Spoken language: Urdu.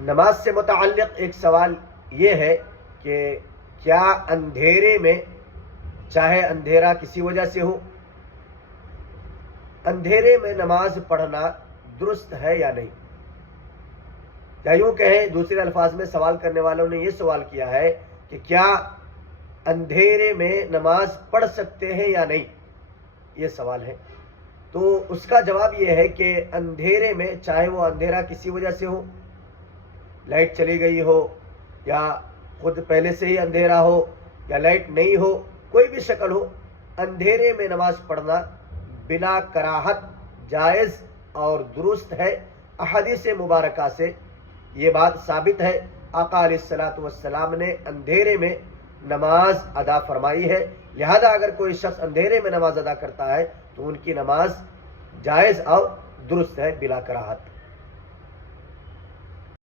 نماز سے متعلق ایک سوال یہ ہے کہ کیا اندھیرے میں، چاہے اندھیرا کسی وجہ سے ہو، اندھیرے میں نماز پڑھنا درست ہے یا نہیں؟ یا یوں کہیں دوسرے الفاظ میں سوال کرنے والوں نے یہ سوال کیا ہے کہ کیا اندھیرے میں نماز پڑھ سکتے ہیں یا نہیں، یہ سوال ہے۔ تو اس کا جواب یہ ہے کہ اندھیرے میں، چاہے وہ اندھیرا کسی وجہ سے ہو، لائٹ چلی گئی ہو، یا خود پہلے سے ہی اندھیرا ہو، یا لائٹ نہیں ہو، کوئی بھی شکل ہو، اندھیرے میں نماز پڑھنا بلا کراہت جائز اور درست ہے۔ احادیث مبارکہ سے یہ بات ثابت ہے۔ آقا علیہ الصلوۃ والسلام نے اندھیرے میں نماز ادا فرمائی ہے، لہذا اگر کوئی شخص اندھیرے میں نماز ادا کرتا ہے تو ان کی نماز جائز اور درست ہے بلا کراہت۔